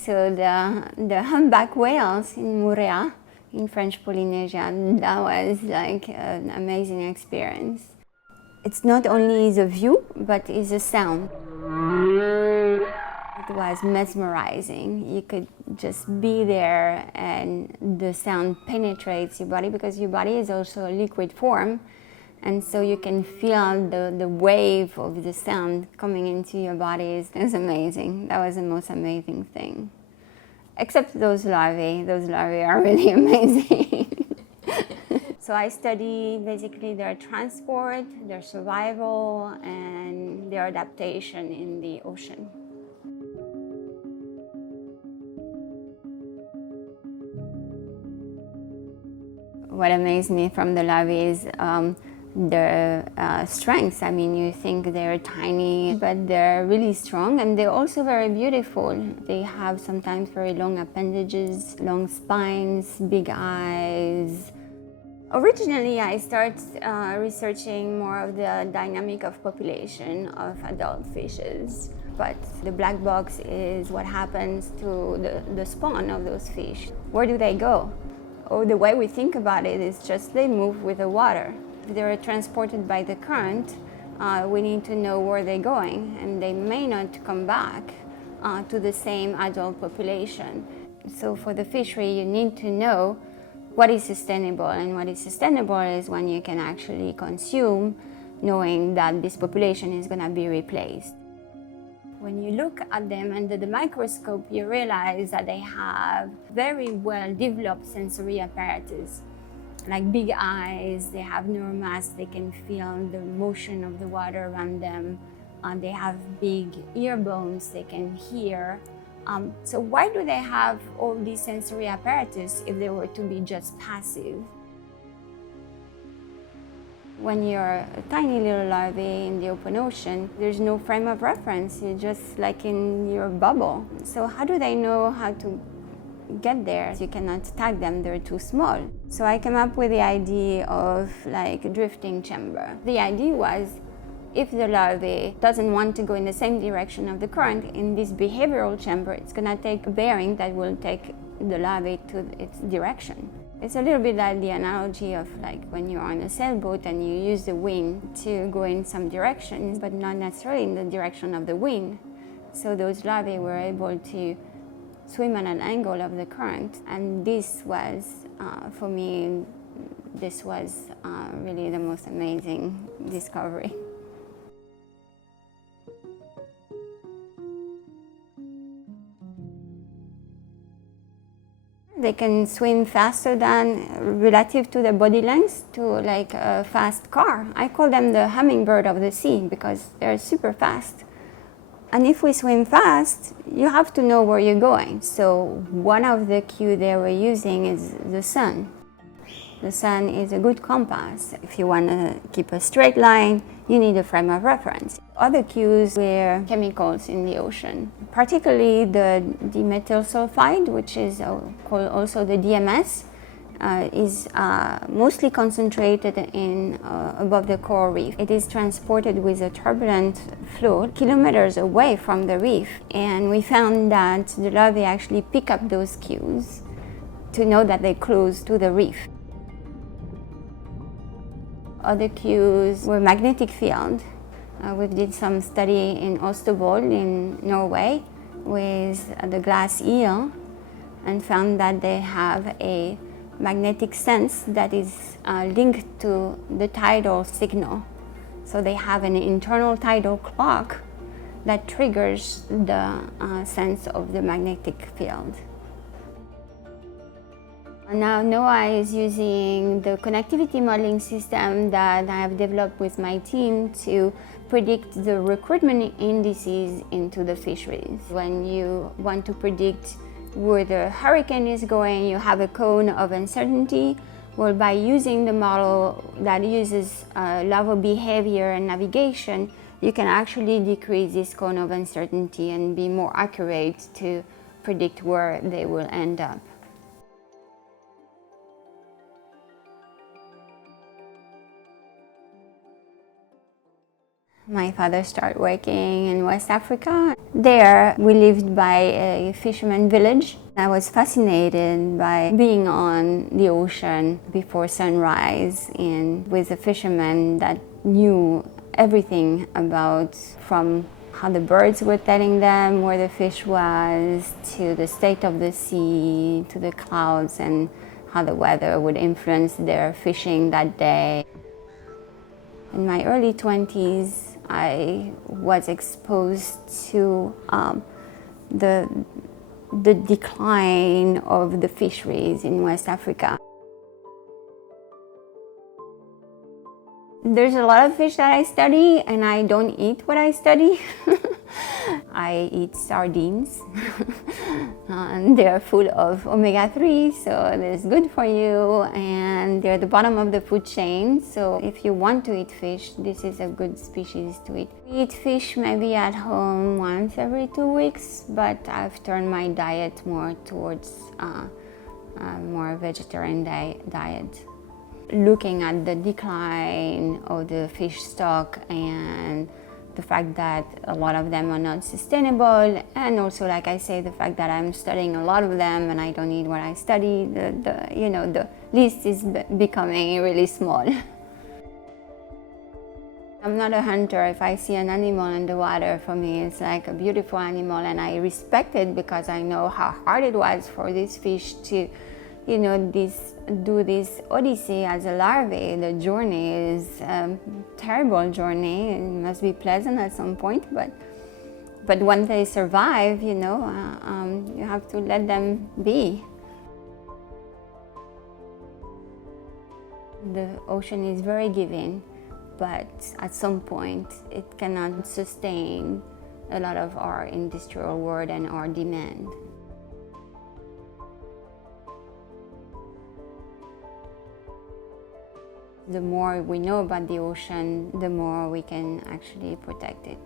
saw the humpback whales in Moorea, in French Polynesia. That was like an amazing experience. It's not only the view, but it's the sound. It was mesmerizing. You could just be there and the sound penetrates your body, because your body is also a liquid form. And so you can feel the wave of the sound coming into your body. It's amazing. That was the most amazing thing. Except those larvae. Those larvae are really amazing. So I study basically their transport, their survival, and their adaptation in the ocean. What amazed me from the larvae is their strengths. I mean, you think they're tiny, but they're really strong, and they're also very beautiful. They have sometimes very long appendages, long spines, big eyes. Originally, I started researching more of the dynamic of population of adult fishes. But the black box is what happens to the spawn of those fish. Where do they go? Oh, the way we think about it is just they move with the water. If they're transported by the current, we need to know where they're going, and they may not come back to the same adult population. So for the fishery, you need to know what is sustainable, and what is sustainable is when you can actually consume, knowing that this population is going to be replaced. When you look at them under the microscope, you realize that they have very well developed sensory apparatus, like big eyes, they have neuromass, they can feel the motion of the water around them, they have big ear bones, they can hear. So why do they have all these sensory apparatus if they were to be just passive? When you're a tiny little larvae in the open ocean, there's no frame of reference. You're just like in your bubble. So how do they know how to get there? You cannot tag them, they're too small. So I came up with the idea of like a drifting chamber. The idea was, if the larvae doesn't want to go in the same direction of the current, in this behavioral chamber, it's gonna take a bearing that will take the larvae to its direction. It's a little bit like the analogy of like when you're on a sailboat and you use the wind to go in some directions, but not necessarily in the direction of the wind. So those larvae were able to swim at an angle of the current, and this was, for me, this was really the most amazing discovery. They can swim faster than, relative to their body length, to like a fast car. I call them the hummingbird of the sea because they're super fast. And if we swim fast, you have to know where you're going. So one of the cues they were using is the sun. The sun is a good compass. If you want to keep a straight line, you need a frame of reference. Other cues were chemicals in the ocean, particularly the dimethyl sulfide, which is called also the DMS, is mostly concentrated in above the coral reef. It is transported with a turbulent flow kilometers away from the reef, and we found that the larvae actually pick up those cues to know that they're close to the reef. Other cues were magnetic field. We did some study in Austevoll in Norway with the glass eel and found that they have a magnetic sense that is linked to the tidal signal. So they have an internal tidal clock that triggers the sense of the magnetic field. Now NOAA is using the connectivity modeling system that I have developed with my team to predict the recruitment indices into the fisheries. When you want to predict where the hurricane is going, you have a cone of uncertainty. Well, by using the model that uses larval behavior and navigation, you can actually decrease this cone of uncertainty and be more accurate to predict where they will end up. My father started working in West Africa. There, we lived by a fisherman village. I was fascinated by being on the ocean before sunrise and with a fisherman that knew everything about, from how the birds were telling them where the fish was, to the state of the sea, to the clouds and how the weather would influence their fishing that day. In my early 20s, I was exposed to the decline of the fisheries in West Africa. There's a lot of fish that I study, and I don't eat what I study. I eat sardines, and they're full of omega-3, so it's good for you, and they're the bottom of the food chain. So if you want to eat fish, this is a good species to eat. We eat fish maybe at home once every 2 weeks, but I've turned my diet more towards a more vegetarian diet. Looking at the decline of the fish stock and the fact that a lot of them are not sustainable, and also, like I say, the fact that I'm studying a lot of them and I don't eat what I study, the list is becoming really small. I'm not a hunter. If I see an animal in the water, for me it's like a beautiful animal, and I respect it because I know how hard it was for this fish to do this odyssey as a larvae. The journey is a terrible journey. It must be pleasant at some point, but when they survive, you have to let them be. The ocean is very giving, but at some point it cannot sustain a lot of our industrial world and our demand. The more we know about the ocean, the more we can actually protect it.